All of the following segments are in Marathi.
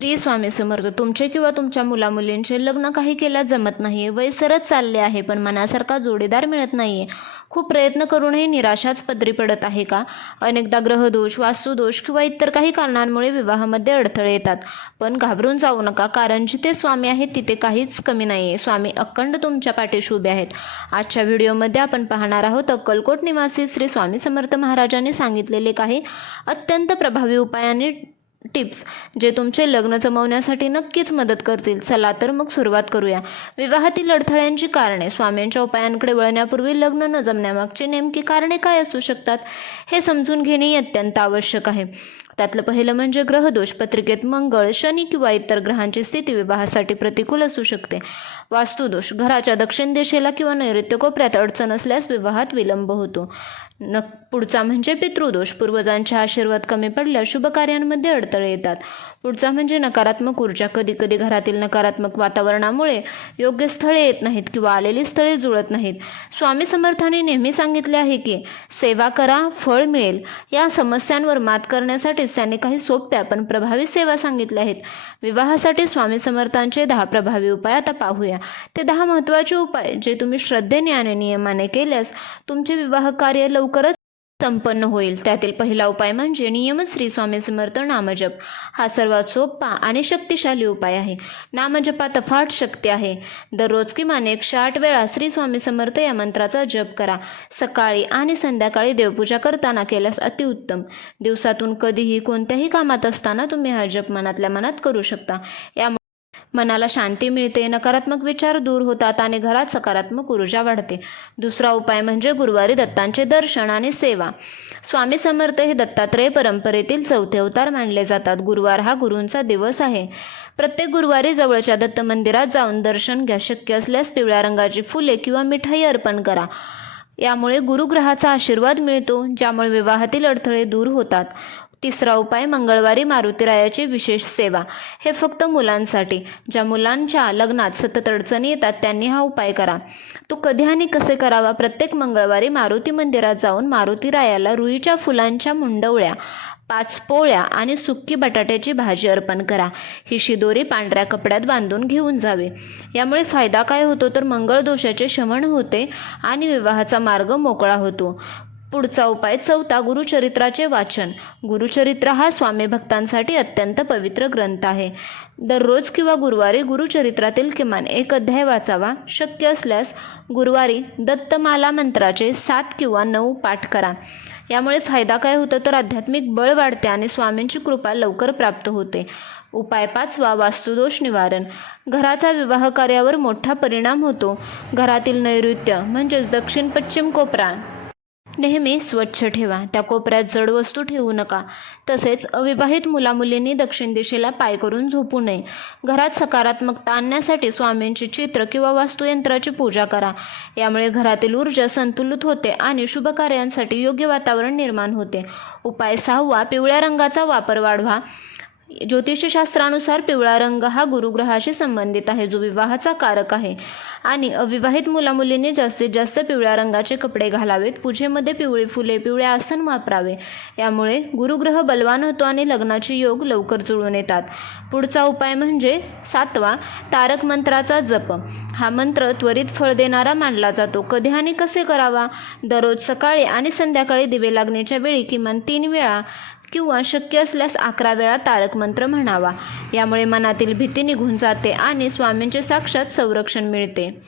श्री स्वामी समर्थ तुमचे किंवा तुमच्या मुलामुलींचे लग्न काही केल्या जमत नाही वय सरच चालले आहे पण मनासारखा जोडीदार मिळत नाहीये. खूप प्रयत्न करूनही निराशाच पदरी पडत आहे का? अनेकदा ग्रहदोष वास्तुदोष किंवा इतर काही कारणांमुळे विवाहामध्ये अडथळे येतात. पण घाबरून जाऊ नका कारण जिथे स्वामी आहेत तिथे काहीच कमी नाही आहे स्वामी अखंड तुमच्या पाठीशी उभे आहेत. आजच्या व्हिडिओमध्ये आपण पाहणार आहोत अक्कलकोट निवासी श्री स्वामी समर्थ महाराजांनी सांगितलेले काही अत्यंत प्रभावी उपाय आणि टिप्स जे तुमचे लग्न जमवण्यासाठी नक्कीच मदत करतील. चला तर मग सुरुवात करूया. विवाहातील अडथळ्यांची कारणे. स्वामींच्या उपायांकडे वळण्यापूर्वी लग्न न जमण्यामागची नेमकी कारणे काय असू शकतात हे समजून घेणे अत्यंत आवश्यक आहे. त्यातलं पहिलं म्हणजे ग्रहदोष. पत्रिकेत मंगळ शनी किंवा इतर ग्रहांची स्थिती विवाहासाठी प्रतिकूल असू शकते. वास्तुदोष. घराच्या दक्षिण दिशेला किंवा नैऋत्य कोपऱ्यात अडचण असल्यास विवाहात विलंब होतो. न पुढचा म्हणजे पितृदोष. पूर्वजांचे आशीर्वाद कमी पडल्यास शुभ कार्यांमध्ये अडथळे येतात. पुढचा म्हणजे नकारात्मक ऊर्जा. कधी कधी घरातील नकारात्मक वातावरणामुळे योग्य स्थळे येत नाहीत किंवा आलेली स्थळे जुळत नाहीत. स्वामी समर्थाने नेहमी सांगितले आहे की सेवा करा फळ मिळेल. या समस्यांवर मात करण्यासाठीच त्यांनी काही सोप्या पण प्रभावी सेवा सांगितल्या आहेत. विवाहासाठी स्वामी समर्थांचे दहा प्रभावी उपाय आता पाहूया. ते दहा महत्त्वाचे उपाय जे तुम्ही श्रद्धेने आणि नियमाने केल्यास तुमचे विवाह कार्य लवकरच संपन्न होईल. त्यातील पहिला उपाय म्हणजे नियम श्री स्वामी समर्थ नामजप. हा सर्वात सोपा आणि शक्तिशाली उपाय आहे. नामजपात अफाट शक्ती आहे. दररोज किमान एकशे आठ वेळा श्री स्वामी समर्थ या मंत्राचा जप करा. सकाळी आणि संध्याकाळी देवपूजा करताना केल्यास अतिउत्तम दिवसातून कधीही कोणत्याही कामात असताना तुम्ही हा जप मनातल्या मनात करू शकता. या मनाला शांती मिळते नकारात्मक विचार दूर होतात आणि घरात सकारात्मक ऊर्जा वाढते. दुसरा उपाय म्हणजे गुरुवारी दत्तांचे दर्शन आणि सेवा. स्वामी समर्थ हे दत्तात्रय परंपरेतील चौथे अवतार मानले जातात. गुरुवार हा गुरूंचा दिवस आहे. प्रत्येक गुरुवारी जवळच्या दत्त मंदिरात जाऊन दर्शन घ्या. शक्य असल्यास पिवळ्या रंगाची फुले किंवा मिठाई अर्पण करा. यामुळे गुरुग्रहाचा आशीर्वाद मिळतो ज्यामुळे विवाहातील अडथळे दूर होतात. तिसरा उपाय मंगळवारी मारुतीरायाची विशेष सेवा. हे फक्त मुलांसाठी. ज्या मुलांच्या लग्नात सतत अडचणी येतात त्यांनी हा उपाय करा. तो कधी आणि कसे करावा? प्रत्येक मंगळवारी मारुती मंदिरात जाऊन मारुतीरायाला रुईच्या फुलांच्या मुंडवळ्या पाच पोळ्या आणि सुक्की बटाट्याची भाजी अर्पण करा. ही शिदोरी पांढऱ्या कपड्यात बांधून घेऊन जावे. यामुळे फायदा काय होतो? तर मंगळ दोषाचे शमन होते आणि विवाहाचा मार्ग मोकळा होतो. पुढचा उपाय चौथा गुरुचरित्राचे वाचन. गुरुचरित्र हा स्वामी भक्तांसाठी अत्यंत पवित्र ग्रंथ आहे. दररोज किंवा गुरुवारी गुरुचरित्रातील किमान एक अध्याय वाचावा. शक्य असल्यास गुरुवारी दत्तमाला मंत्राचे सात किंवा नऊ पाठ करा. यामुळे फायदा काय होतो तर आध्यात्मिक बळ वाढते आणि स्वामींची कृपा लवकर प्राप्त होते. उपाय पाचवा वास्तुदोष निवारण. घराचा विवाह कार्यावर मोठा परिणाम होतो. घरातील नैऋत्य म्हणजेच दक्षिण पश्चिम कोपरा नेहमी स्वच्छ ठेवा. त्या कोपऱ्यात जड वस्तू ठेवू नका. तसेच अविवाहित मुलामुलींनी दक्षिण दिशेला पाय करून झोपू नये. घरात सकारात्मकता आणण्यासाठी स्वामींचे चित्र किंवा वास्तुयंत्राची पूजा करा. यामुळे घरातील ऊर्जा संतुलित होते आणि शुभ कार्यांसाठी योग्य वातावरण निर्माण होते. उपाय सहावा पिवळ्या रंगाचा वापर वाढवा. ज्योतिषशास्त्रानुसार पिवळा रंग हा गुरुग्रहाशी संबंधित आहे जो विवाहाचा कारक आहे. आणि अविवाहित मुलामुलींनी जास्तीत जास्त पिवळ्या रंगाचे कपडे घालावेत पूजेमध्ये पिवळी फुले पिवळे आसन वापरावे. यामुळे गुरुग्रह बलवान होतो आणि लग्नाचे योग लवकर जुळून येतात. पुढचा उपाय म्हणजे सातवा तारक मंत्राचा जप. हा मंत्र त्वरित फळ देणारा मानला जातो. कधी आणि कसे करावा? दररोज सकाळी आणि संध्याकाळी दिवे लागण्याच्या वेळी किमान तीन वेळा किंवा शक्य असल्यास अकरा वेळा तारक मंत्र म्हणावा. यामुळे मनातील भीती निघून जाते आणि स्वामींचे साक्षात संरक्षण मिळते.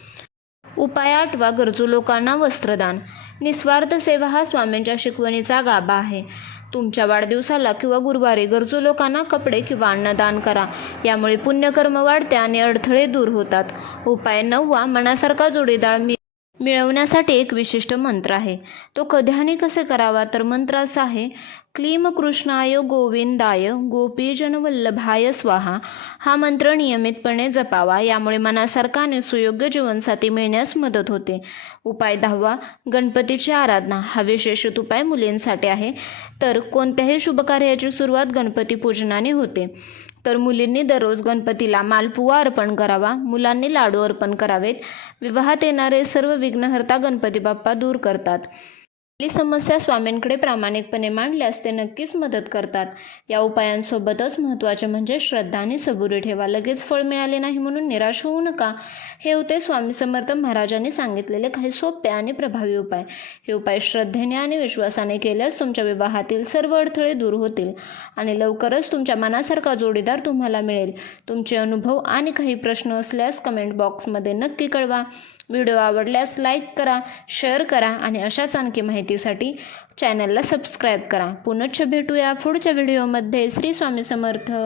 उपाय आठवा गरजू लोकांना वस्त्रदान. निस्वार्थ सेवा हा स्वामींच्या शिकवणीचा गाभा आहे. तुमच्या वाढदिवसाला किंवा गुरुवारी गरजू लोकांना कपडे किंवा अन्नदान करा. यामुळे पुण्यकर्म वाढते आणि अडथळे दूर होतात. उपाय नववा मनासारखा जोडीदार मी मिळवण्यासाठी एक विशिष्ट मंत्र आहे. तो कधी आणि कसे करावा? तर मंत्र असा आहे क्लीम कृष्णाय गोविंदाय गोपीजन वल्लभाय स्वाहा. हा मंत्र नियमितपणे जपावा यामुळे मनासारखा आणि सुयोग्य जीवनसाथी मिळण्यास मदत होते. उपाय दहावा गणपतीची आराधना. हा विशेष उपाय मुलींसाठी आहे. तर कोणत्याही शुभकार्याची सुरुवात गणपती पूजनाने होते. तर मुलींनी दररोज गणपतीला मालपुवा अर्पण करावा मुलांनी लाडू अर्पण करावेत. विवाहात येणारे सर्व विघ्नहर्ता गणपती बाप्पा दूर करतात. आपली समस्या स्वामींकडे प्रामाणिकपणे मांडल्यास ते नक्कीच मदत करतात. या उपायांसोबतच महत्त्वाचे म्हणजे श्रद्धा आणि सबुरी ठेवा. लगेच फळ मिळाले नाही म्हणून निराश होऊ नका. हे होते स्वामी समर्थ महाराजांनी सांगितलेले काही सोपे आणि प्रभावी उपाय. हे उपाय श्रद्धेने आणि विश्वासाने केल्यास तुमच्या विवाहातील सर्व अडथळे दूर होतील आणि लवकरच तुमच्या मनासारखा जोडीदार तुम्हाला मिळेल. तुमचे अनुभव आणि काही प्रश्न असल्यास कमेंट बॉक्समध्ये नक्की कळवा. व्हिडिओ आवडल्यास लाईक करा शेअर करा आणि अशाच आणखी माहिती माहितीसाठी चॅनलला सबस्क्राईब करा. पुनश्च भेटूया पुढच्या व्हिडिओमध्ये श्री स्वामी समर्थ.